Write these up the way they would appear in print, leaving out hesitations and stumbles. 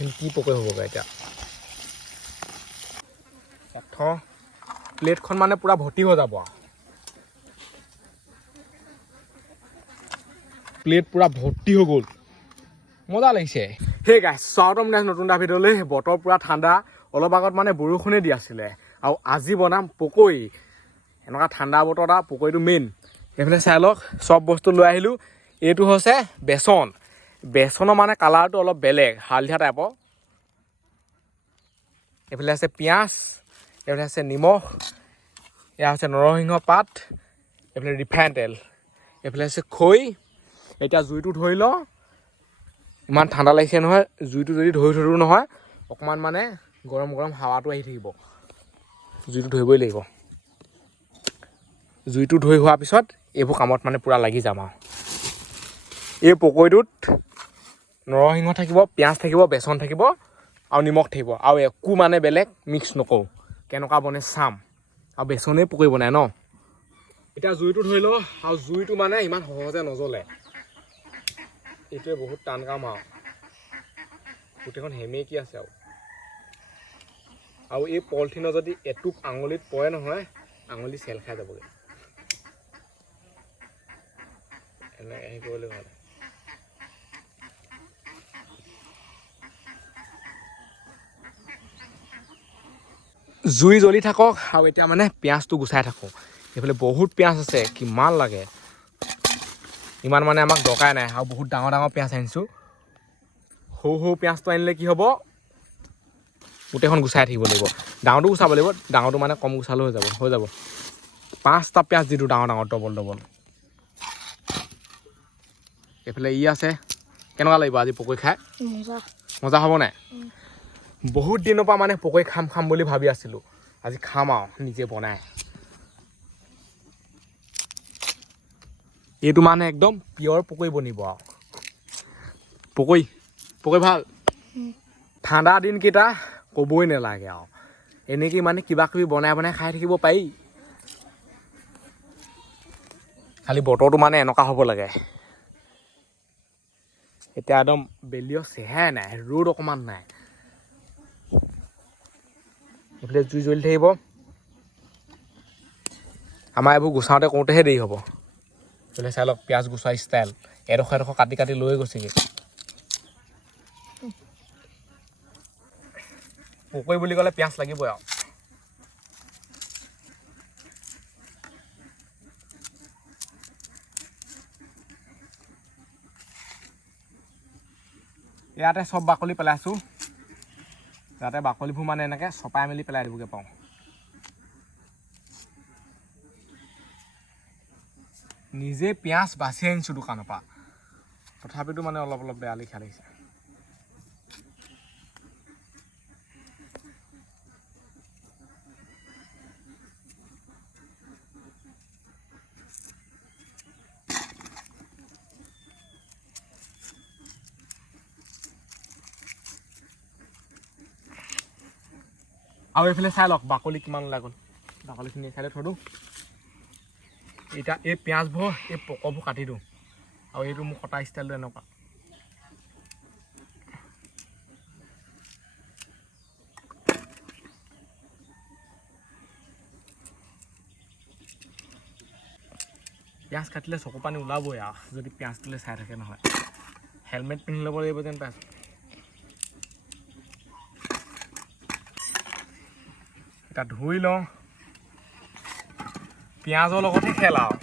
কিন্তু কি পকৰি হ'বগৈ এতিয়া প্লেটখন মানে পুৰা ভৰ্তি হৈ যাব প্লেট পুৰা ভৰ্তি হৈ গ'ল মজা লাগিছে হে গাইছ স্বাগতম নতুন এটা ভিডিঅ'লৈ বতৰ পুৰা ঠাণ্ডা অলপ আগত মানে বৰষুণে দি আছিলে আৰু আজি বনাম পকৰি এনেকুৱা ঠাণ্ডা বতৰ এটা পকৰিটো মেইন এইফালে চাই লওক চব বস্তু লৈ আহিলোঁ এইটো হৈছে বেচনৰ মানে কালাৰটো অলপ বেলেগ হালধীয়া টাইপৰ এইফালে আছে পিঁয়াজ এইফালে আছে নিমখ এয়া হৈছে নৰসিংহ পাত এইফালে ৰিফাইন তেল এইফালে আছে খৈ এতিয়া জুইটো ধৰি লওঁ ইমান ঠাণ্ডা লাগিছে নহয় জুইটো যদি ধৰি থলোঁ নহয় অকণমান মানে গৰম গৰম হাৱাটো আহি থাকিব জুইটো ধৰিবই লাগিব জুইটো ধৰি হোৱাৰ পিছত এইবোৰ কামত মানে পূৰা লাগি যাম আৰু এই পকৰিটোত নৰসিংহ থাকিব পিঁয়াজ থাকিব বেচন থাকিব আৰু নিমখ থাকিব আৰু একো মানে বেলেগ মিক্স নকৰোঁ কেনেকুৱা বনে চাম আৰু বেচনেই পকৰি বনাই ন এতিয়া জুইটো ধৰি লওঁ আৰু জুইটো মানে ইমান সহজে নজ্বলে এইটোৱে বহুত টান কাম আৰু গোটেইখন সেমেকি আছে আৰু এই পলিথিনৰ যদি এটুপ আঙুলিত পৰে নহয় আঙুলি চেল খাই যাবগৈ এনেকৈ হেৰি কৰিলে ভাল জুই জ্বলি থাকক আৰু এতিয়া মানে পিঁয়াজটো গুচাই থাকোঁ এইফালে বহুত পিঁয়াজ আছে কিমান লাগে ইমান মানে আমাক দৰকাৰ নাই আৰু বহুত ডাঙৰ ডাঙৰ পিঁয়াজ আনিছোঁ সৰু সৰু পিঁয়াজটো আনিলে কি হ'ব গোটেইখন গুচাই থাকিব লাগিব ডাঙৰটো গুচাব লাগিব ডাঙৰটো মানে কম গুচালেও হৈ যাব 5টা পিঁয়াজ দিলোঁ ডাঙৰ ডাঙৰ ডবল এইফালে আছে কেনেকুৱা লাগিব আজি পকৰি খাই মজা হ'ব নাই বহুত দিনৰ পৰা মানে পকৰি খাম বুলি ভাবি আছিলোঁ আজি খাম আৰু নিজে বনাই এইটো মানে একদম পিয়ৰ পকৰি বনিব আৰু পকৰি ভাল ঠাণ্ডা দিনকেইটা ক'বই নালাগে আৰু এনেকৈ মানে কিবা কিবি বনাই খাই থাকিব পাৰি খালি বতৰটো মানে এনেকুৱা হ'ব লাগে এতিয়া একদম বেলিও চেহেৰাই নাই ৰ'দ অকণমান নাই এইফালে জুই জ্বলি থাকিব আমাৰ এইবোৰ গুচাওঁতে কৰোঁতেহে দেৰি হ'ব এইফালে চাই লওক পিঁয়াজ গুচোৱা ষ্টাইল এডোখৰ কাটি লৈ গৈছেগৈ পকৰি বুলি ক'লে পিঁয়াজ লাগিবই আৰু ইয়াতে চব বাকলি পেলাইছোঁ যাতে বাকলিবোৰ মানে এনেকৈ চপাই মেলি পেলাই দিবগৈ পাওঁ নিজে পিঁয়াজ বাচি আনিছোঁ দোকানৰ পৰা তথাপিতো মানে অলপ বেয়া লিখা লাগিছে আৰু এইফালে চাই লওক বাকলি কিমান ওলাই গ'ল বাকলিখিনি খাই থৈ দিওঁ এতিয়া এই পিঁয়াজবোৰ এই পকৰবোৰ কাটি দিওঁ আৰু এইটো মোৰ কটা ষ্টাইলটো এনেকুৱা পিঁয়াজ কাটিলে চকু পানী ওলাবই আৰু যদি পিঁয়াজ দিলে চাই থাকে নহয় হেলমেট পিন্ধি ল'ব লাগিব যেন পাইছোঁ এতিয়া ধুই লওঁ পিঁয়াজৰ লগতে খেল আৰু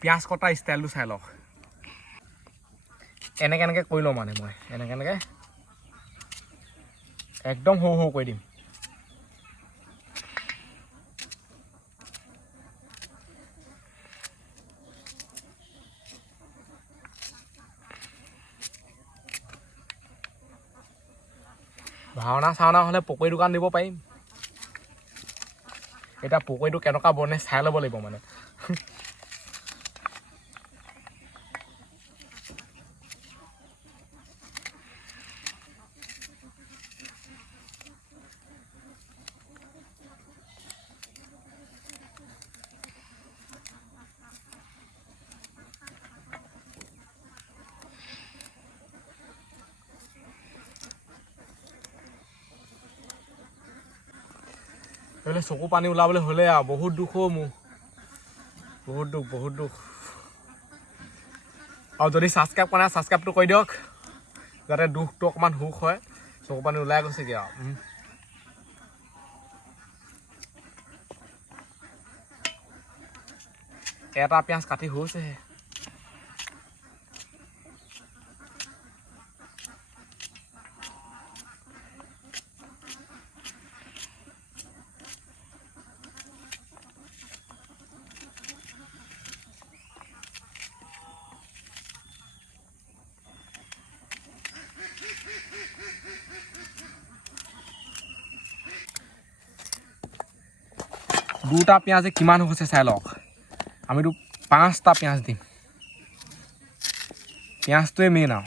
পিঁয়াজ কটা ষ্টাইলটো চাই লওক এনেকৈ কৰি লওঁ মানে মই এনেকৈ একদম সৰু কৰি দিম ভাওনা চাওনা হ'লে পকৰি দোকান দিব পাৰিম এটা পকৰিটো কেনেকুৱা বনে চাই ল'ব লাগিব মানে এইফালে চকু পানী ওলাবলৈ হ'লে আৰু বহুত দুখ অ' মোৰ বহুত দুখ আৰু যদি ছাবস্ক্ৰাইব কৰা নাই ছাবস্ক্ৰাইবটো কৰি দিয়ক যাতে দুখটো অকণমান সুখ হয় চকু পানী ওলাই গৈছেগৈ আৰু এটা পিঁয়াজ কাটি হৈছেহে দুটা পিঁয়াজে কিমান হৈছে চাই লওক আমিতো 5টা পিঁয়াজ দিম পিঁয়াজটোৱে মেইন আৰু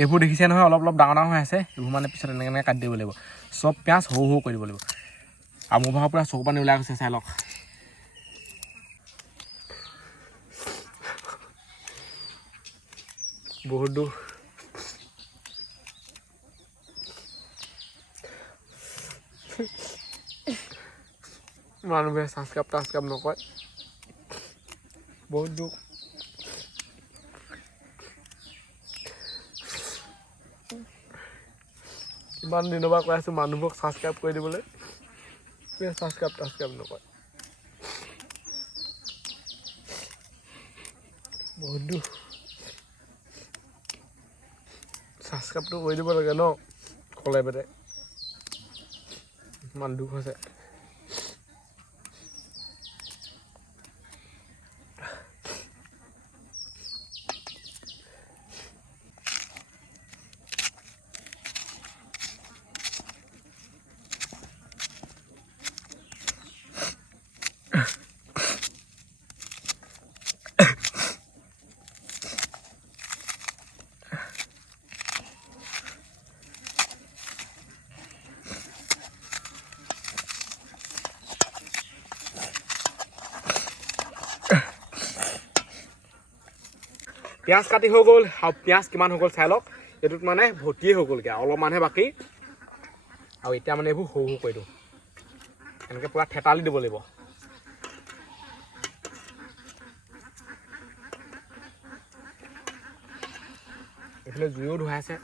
এইবোৰ দেখিছে নহয় অলপ ডাঙৰ হৈ আছে এইবোৰ মানে পিছত এনেকৈ কাটি দিব লাগিব চব পিঁয়াজ সৰু কৰি দিব লাগিব আৰু মোৰ ভাগৰ পৰা চকু পানী ওলাই গৈছে চাই লওক বহুত দুখ মানুহে ছাবস্ক্ৰাইব নকৰে বহুত দুখ ইমান দিনৰ পৰা কৈ আছোঁ মানুহবোৰক ছাবস্ক্ৰাইব কৰি দিবলৈ ছাবস্ক্ৰাইব নকৰে বহুত দুখ ছাবস্ক্ৰাইবটো কৰি দিব লাগে ন কলে বেটে ইমান দুখ হৈছে পিঁয়াজ কাটি হৈ গ'ল আৰু পিঁয়াজ কিমান হৈ গ'ল চাই লওক এইটোত মানে ভৰ্তিয়ে হৈ গ'লগৈ অলপমানহে বাকী আৰু এতিয়া মানে এইবোৰ সৰু কৰি দিওঁ এনেকৈ পূৰা থেতালি দিব লাগিব এইফালে জুইও ধুৱাইছে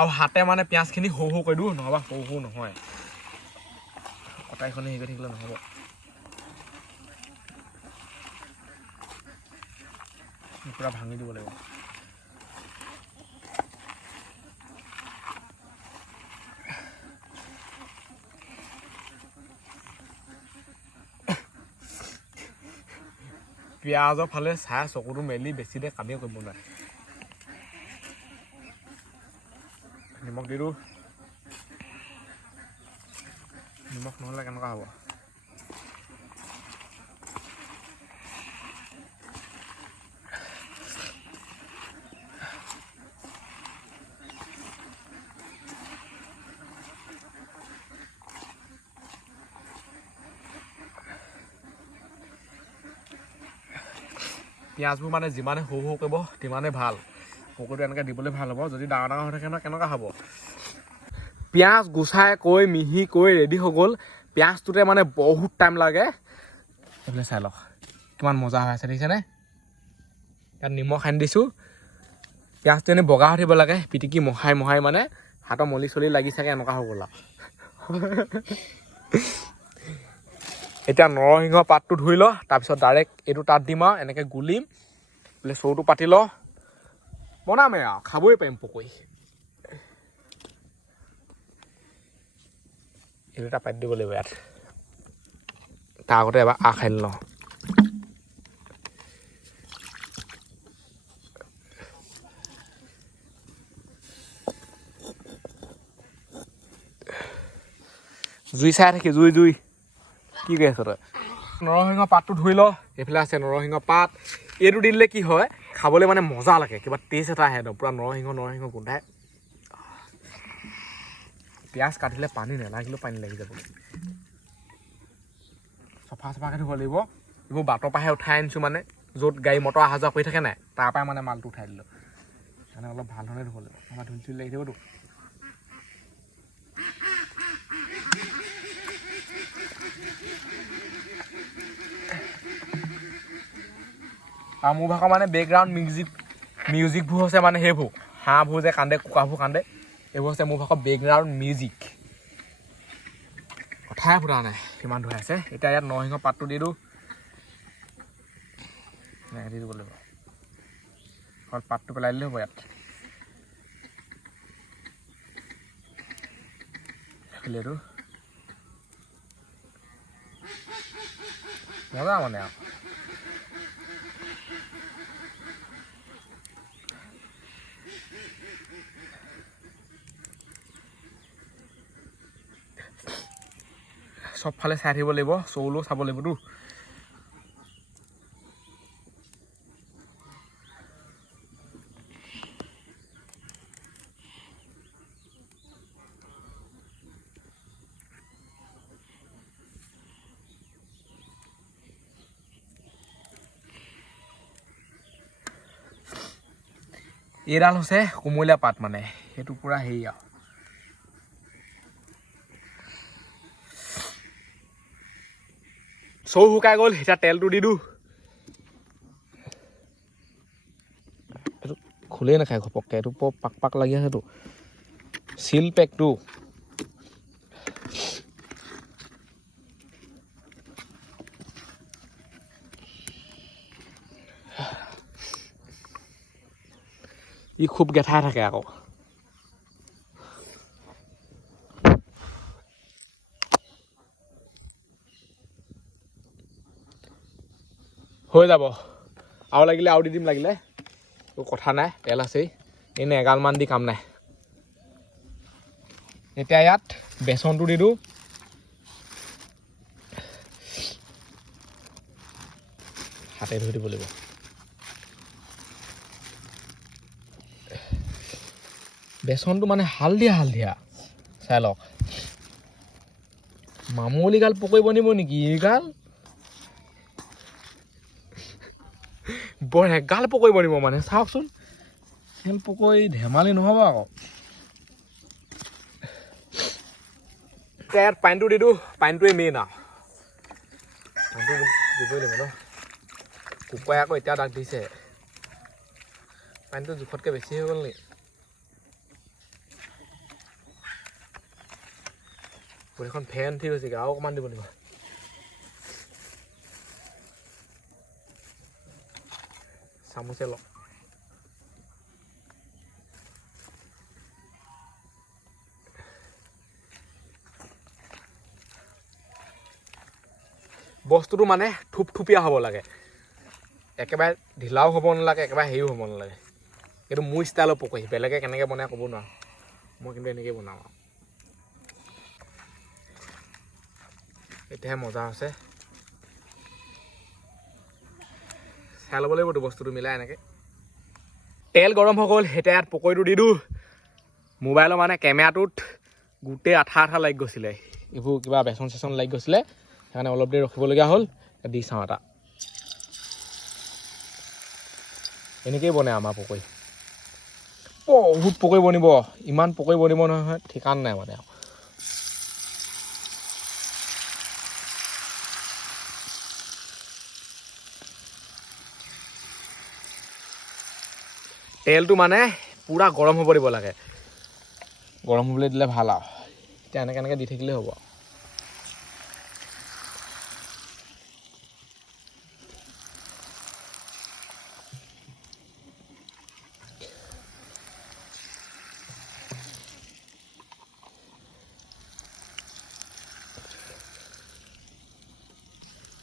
আৰু হাতে মানে পিঁয়াজখিনি সৰু কৰি দিওঁ নহ'বা সৰু নহয় কটাৰীখনে হেৰি কৰি থাকিলে নহ'ব পূৰা ভাঙি দিব লাগিব পিঁয়াজৰ ফালে চাই চকুটো মেলি বেছি দে কামেই কৰিব নোৱাৰে নিমখ দি দিওঁ নিমখ নহ'লে কেনেকুৱা হ'ব পিঁয়াজবোৰ মানে যিমানে সৰু কৰিব সিমানে ভাল পকৰীটো এনেকৈ দিবলৈ ভাল হ'ব যদি ডাঙৰ হৈ থাকে নহয় কেনেকুৱা হ'ব পিঁয়াজ গুচাই কৈ মিহি কৈ ৰেডি হৈ গ'ল পিঁয়াজটোতে মানে বহুত টাইম লাগে এইফালে চাই লওক কিমান মজা হৈ আছে দেখিছেনে ইয়াত নিমখ সানি দিছোঁ পিঁয়াজটো এনেই বগা হৈ থাকিব লাগে পিটিকি মহাই মানে হাতৰ মলি চলি লাগি চাগে এনেকুৱা হৈ গ'ল আৰু এতিয়া নৰসিংহ পাতটো ধুই ল তাৰপিছত ডাইৰেক্ট এইটো তাত দিম আৰু এনেকৈ গুলিম বোলে চৌটো পাতি ল বনামেই আৰু খাবই পাৰিম পকৰী এইটো এটা পাতি দিব লাগিব ইয়াত তাৰ আগতে এবাৰ খাই লওঁ জুই চাই থাকি জুই কি কৰি আছ তই নৰসিংহ পাতটো ধুই ল এইফালে আছে নৰসিংহ পাত এইটো দি দিলে কি হয় খাবলৈ মানে মজা লাগে কিবা টেষ্ট এটা আহে একদম পূৰা নৰসিংহ গোন্ধাই পিঁয়াজ কাটিলে পানী নেলাগিলেও পানী লাগি যাব চফাকৈ ধুব লাগিব এইবোৰ বাটৰ পৰাহে উঠাই আনিছোঁ মানে য'ত গাড়ী মটৰ অহা যোৱা কৰি থাকে নাই তাৰ পৰাই মানে মালটো উঠাই দিলোঁ মানে অলপ ভাল ধৰণে ধুব লাগিব আমাৰ ধুই চুই লাগি থাকিবতো আৰু মোৰ ভাগৰ মানে বেকগ্ৰাউণ্ড মিউজিকবোৰ হৈছে মানে সেইবোৰ হাঁহবোৰ যে কান্দে কুকুৰাবোৰ কান্দে এইবোৰ হৈছে মোৰ ভাগৰ বেকগ্ৰাউণ্ড মিউজিক কথাই ফুটা নাই কিমান ধুৱাই আছে এতিয়া ইয়াত নৰসিংহ পাতটো দি দিওঁ এনেকৈ দি দিব লাগিব অকল পাতটো পেলাই দিলে হ'ব ইয়াত এইটো মজা মানে আৰু চবফালে চাই থাকিব লাগিব চৌলো চাব লাগিবতো এইডাল হৈছে কোমলীয়া পাত মানে সেইটো পূৰা হেৰি আৰু চৌ শুকাই গ'ল এতিয়া তেলটো দি দিওঁ এইটো খোলেই নাখায় ঘপককৈ এইটো পাক লাগি আছেতো চিল পেকটো ই খুব গেঠাই থাকে আকৌ হৈ যাব আৰু লাগিলে আৰু দি দিম লাগিলে কথা নাই তেল আছেই এনেই এগালমান দি কাম নাই এতিয়া ইয়াত বেচনটো দি দিওঁ হাতে ধুই দিব লাগিব বেচনটো মানে হালধীয়া চাই লওক মামুলিগাল পকৰি বনিব নেকি এইগাল বৰ এগাল পকৰি বনিব মানে চাওকচোন খেল পকৰি ধেমালি নহ'ব আকৌ এতিয়া ইয়াত পানীটো দি দিওঁ পানীটোৱে মেইন আৰু পানীটো দিবই লাগিব ন কুকুৰাই আকৌ এতিয়া দাগ দিছে পানীটো জোখতকৈ বেছি হৈ গ'ল নেকি গোটেইখন ফেন ঠিক হৈছেগৈ আৰু অকণমান দিব লাগিব চামুচে লওক বস্তুটো মানে থুপথুপীয়া হ'ব লাগে একেবাৰে ঢিলাও হ'ব নালাগে একেবাৰে হেৰিও হ'ব নালাগে এইটো মোৰ ষ্টাইলৰ পকৰি বেলেগে কেনেকৈ বনাই ক'ব নোৱাৰোঁ মই কিন্তু এনেকৈয়ে বনাওঁ আৰু এতিয়াহে মজা আছে চাই ল'ব লাগিবতো বস্তুটো মিলাই এনেকৈ তেল গৰম হৈ গ'ল এতিয়া ইয়াত পকৰিটো দি দিওঁ মোবাইলৰ মানে কেমেৰাটোত গোটেই আঠা লাগি গৈছিলে এইবোৰ কিবা বেচন চেচন লাগি গৈছিলে সেইকাৰণে অলপ দেৰি ৰখিবলগীয়া হ'ল দি চাওঁ এটা এনেকৈয়ে বনাই আমাৰ পকৰি বহুত পকৰি বনিব ইমান পকৰি বনিব নহয় ঠিকান নাই মানে তেলটো মানে পূৰা গৰম হ'ব দিব লাগে গৰম হ'বলৈ দিলে ভাল আৰু এতিয়া এনেকৈ দি থাকিলেই হ'ব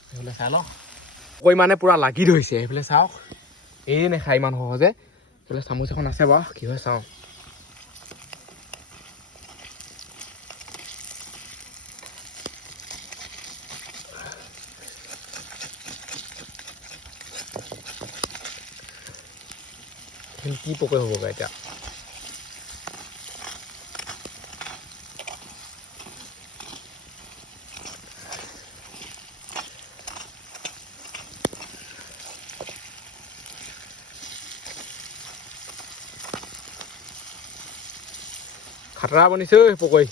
সেইফালে চাই লওঁ পকৰি মানে পূৰা লাগি ধৰিছে সেইফালে চাওক এই নাখায় ইমান সহজে সেইফালে চামুচ এখন আছে বাৰু কি হয় চাওঁ কি পকৰি হ'বগৈ এতিয়া খাতৰা বনিছে ঐ পকৰি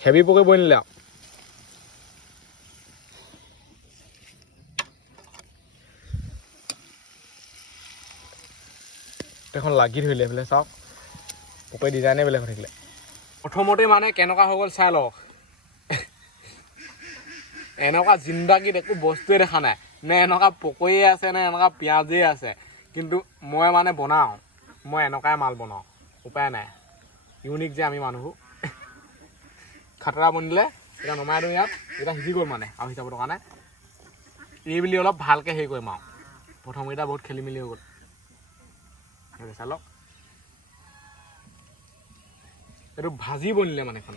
হেভি পকৰি বনিলে আৰু এখন লাগি ধৰিলে এইফালে চাওক পকৰি ডিজাইনে বেলেগ হৈ থাকিলে প্ৰথমতে মানে কেনেকুৱা হৈ গ'ল চাই লওক এনেকুৱা জিন্দাগীত একো বস্তুৱে দেখা নাই নে এনেকুৱা পকৰিয়ে আছে নে এনেকুৱা পিঁয়াজেই আছে কিন্তু মই মানে বনাওঁ মই এনেকুৱাই মাল বনাওঁ উপায় নাই ইউনিক যে আমি মানুহবোৰ খাতৰা বনিলে এতিয়া নমাই দিওঁ ইয়াত এতিয়া সিজি গ'ল মানে আৰু হিচাপৰ কাৰণে এই বুলি অলপ ভালকৈ হেৰি কৰিম আৰু প্ৰথমকেইটা বহুত খেলি মেলি হৈ গ'ল চাই লওক এইটো ভাজি বনিলে মানে এখন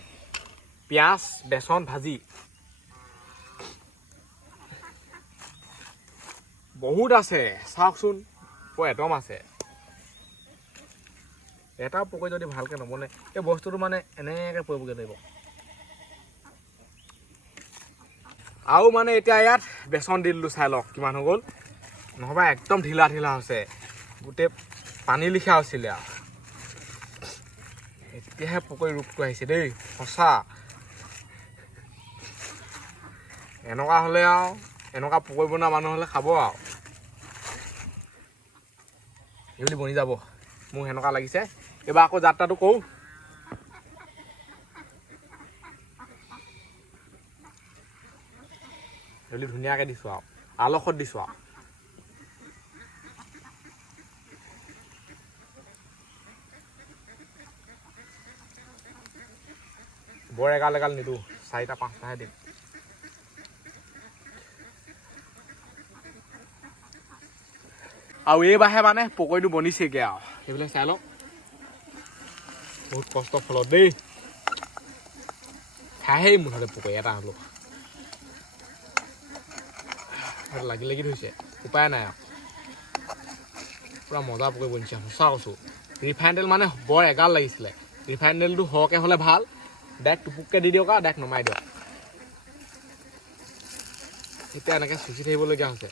পিঁয়াজ বেচন ভাজি বহুত আছে চাওকচোন এটম আছে এটা পকৰি যদি ভালকৈ নবনে এই বস্তুটো মানে এনেকৈ পৰিবগৈ লাগিব আৰু মানে এতিয়া ইয়াত বেচন দি দিলোঁ চাই লওক কিমান হৈ গ'ল নহ'বা একদম ঢিলা ঢিলা হৈছে গোটেই পানী লিখা আছিলে আৰু এতিয়াহে পকৰি ৰূপটো আহিছে দেই সঁচা এনেকুৱা হ'লে আৰু এনেকুৱা পকৰি বনোৱা মানুহ হ'লে খাব আৰু এইবুলি বনি যাব মোৰ সেনেকুৱা লাগিছে এইবাৰ আকৌ যাত্ৰাটো কৰোঁ এইবুলি ধুনীয়াকৈ দিছোঁ আৰু আলসত দিছোঁ আৰু বৰ এগাল এগাল নিদিওঁ 4টা 5টাহে দিম আৰু এইবাৰহে মানে পকৰিটো বনিছেগৈ আৰু সেইবিলাক চাই লওক বহুত কষ্ট ফলত দেই খাইহে মুঠতে পকৰি এটা হ'লেও লাগি লাগি ধৰিছে উপায় নাই আৰু পূৰা মজা পকৰি বনিছে সঁচা কৈছোঁ ৰিফাইন তেল মানে বৰ এগাল লাগিছিলে ৰিফাইন তেলটো সৰহকৈ হ'লে ভাল ডাইৰেক্ট টুপুককৈ দি দিয়ক আৰু ডাইৰেক্ট নমাই দিয়ক এতিয়া এনেকৈ চুচি থাকিবলগীয়া হৈছে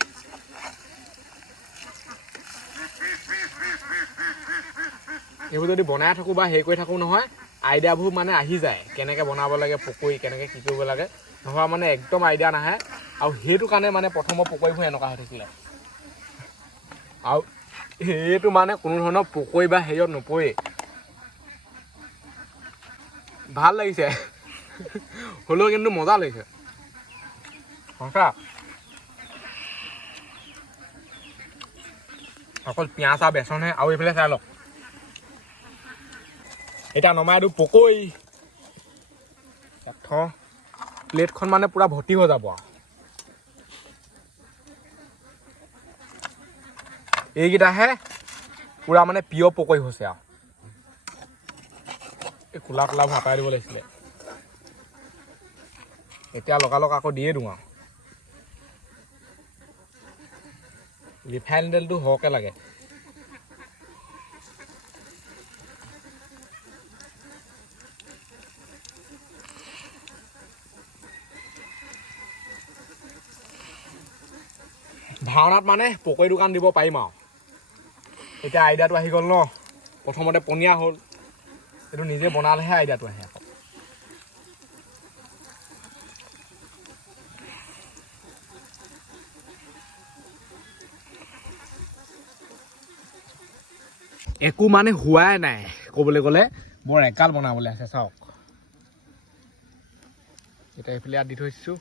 এইবোৰ যদি বনাই থাকোঁ বা হেৰি কৰি থাকোঁ নহয় আইডিয়াবোৰ মানে আহি যায় কেনেকৈ বনাব লাগে পকৰি কেনেকৈ কি কৰিব লাগে নহ'বা মানে একদম আইডিয়া নাহে আৰু সেইটো কাৰণে মানে প্ৰথমৰ পকৰিবোৰ এনেকুৱা হৈ থাকিলে আৰু সেইটো মানে কোনো ধৰণৰ পকৰি বা হেৰিয়ত নপৰে ভাল লাগিছে হ'লেও কিন্তু মজা লাগিছে সঁচা অকল পিঁয়াজ আৰু বেচনহে আৰু এইফালে চাই লওক এতিয়া নমাই দিওঁ পকৰি থওঁ প্লেটখন মানে পূৰা ভৰ্তি হৈ যাব আৰু এইকেইটাহে পূৰা মানে পিয়ৰ পকৰি হৈছে আৰু এই কোলা কোলাবোৰ আঁতৰাই দিব লাগিছিলে এতিয়া লগালগ আকৌ দিয়ে দিওঁ আৰু ৰিফাইন তেলটো সৰহকৈ লাগে ভাওনাত মানে পকৰি দোকান দিব পাৰিম আৰু এতিয়া আইডিয়াটো আহি গ'ল ন প্ৰথমতে পনীয়া হ'ল এইটো নিজে বনালেহে আইডিয়াটো আহে আকৌ একো মানে হোৱাই নাই ক'বলৈ গ'লে বৰ একাল বনাবলৈ আছে চাওক এতিয়া এইফালে ইয়াত দি থৈছোঁ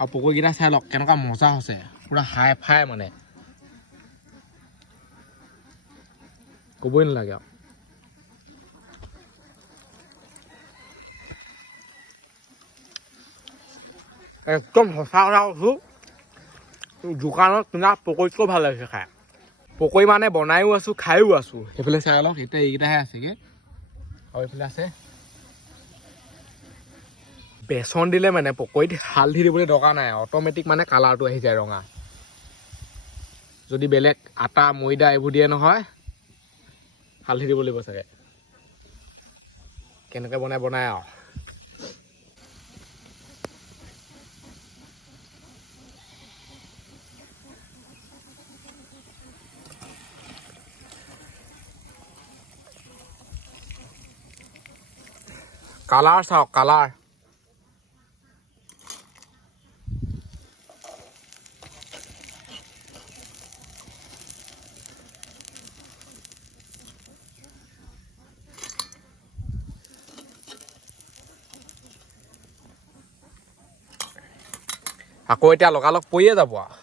আৰু পকৰিকেইটা চাই লওক কেনেকুৱা মজা হৈছে পূৰা হাই ফাই মানে ক'বই নালাগে আৰু একদম সঁচা কথা কৈছোঁ দোকানত কিনা পকৰিতকৈ ভাল লাগিছে খাই পকৰি মানে বনায়ো আছোঁ খায়ো আছোঁ সেইফালে চাই লওক এতিয়া এইকেইটাহে আছেগৈ আৰু এইফালে আছে বেচন দিলে মানে পকৰিত হালধি দিবলৈ দৰকাৰ নাই অট'মেটিক মানে কালাৰটো আহি যায় ৰঙা যদি বেলেগ আটা ময়দা এইবোৰ দিয়ে নহয় হালধি দিব লাগিব চাগে কেনেকৈ বনাই আৰু কালাৰ চাওক কালাৰ আকৌ এতিয়া লগালগ পৰিয়ে যাব আৰু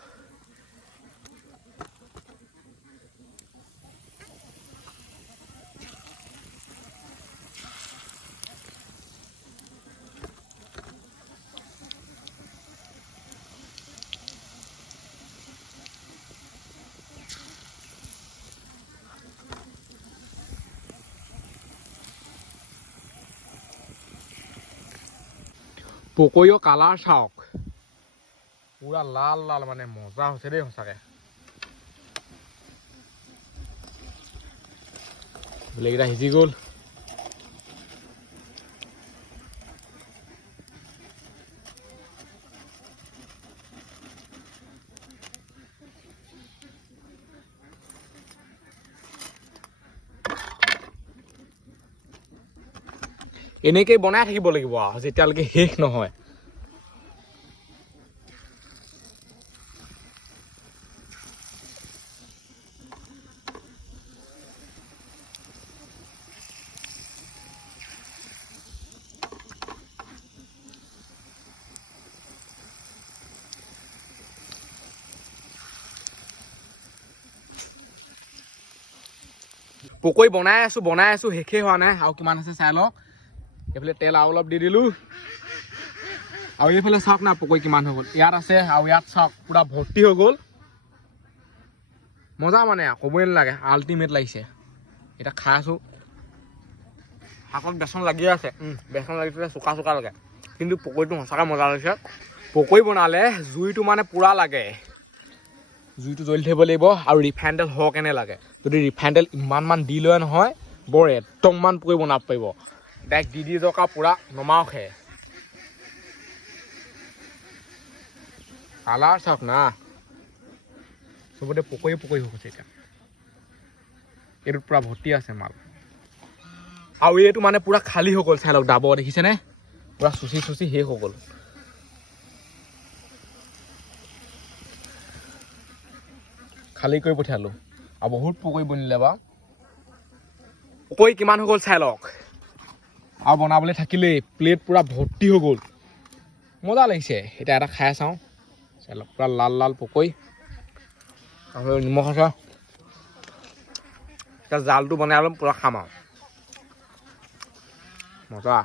পকৰীও কালাৰ চাওক পুৰা লাল লাল মানে মজা হৈছে দেই সঁচাকে বেলেগকেইটা সিজি গ'ল এনেকেই বনাই থাকিব লাগিব আৰু যেতিয়ালৈকে শেষ নহয় পকৰী বনাই আছো শেষেই হোৱা নাই আৰু কিমান আছে চাই লওক এইফালে তেল আৰু অলপ দি দিলোঁ আৰু এইফালে চাওক না পকৰী কিমান হৈ গ'ল ইয়াত আছে আৰু ইয়াত চাওক পুৰা ভৰ্তি হৈ গ'ল মজা মানে ক'বই নালাগে আল্টিমেট লাগিছে এতিয়া খাই আছোঁ শাকত বেচন লাগিয়ে আছে বেচন লাগিছিলে চোকা চোকা লাগে কিন্তু পকৰীটো সঁচাকৈ মজা লাগিছে পকৰী বনালে জুইটো মানে পুৰা লাগে জুইটো জ্বলি থাকিব লাগিব আৰু ৰিফাইন তেল হওক কেনে লাগে যদি ৰিফাইন তেল ইমানমান দি লয় নহয় বৰ একদমমান পকৰী বনাব পাৰিব ডাইৰেক্ট দি দৰকাৰ পুৰা নমাওকহে কালাৰ চাওক না চবতে পকৰী হৈ গৈছে এতিয়া এইটোত পুৰা ভৰ্তি আছে মাল আৰু এইটো মানে পুৰা খালী হৈ গ'ল চাই লওক ডাবৰ দেখিছেনে পুৰা চুচি শেষ হৈ গ'ল খালী কৰি পঠিয়ালোঁ আৰু বহুত পকৰী বনিলে বাৰু পকৰী কিমান হৈ গ'ল চাই লওক আৰু বনাবলৈ থাকিলেই প্লেট পুৰা ভৰ্তি হৈ গ'ল মজা লাগিছে এতিয়া এটা খাই চাওঁ চাই লওক পুৰা লাল লাল পকৰী আৰু নিমখ আছে এতিয়া জালটো বনাই অলপ পুৰা খাম আৰু মজা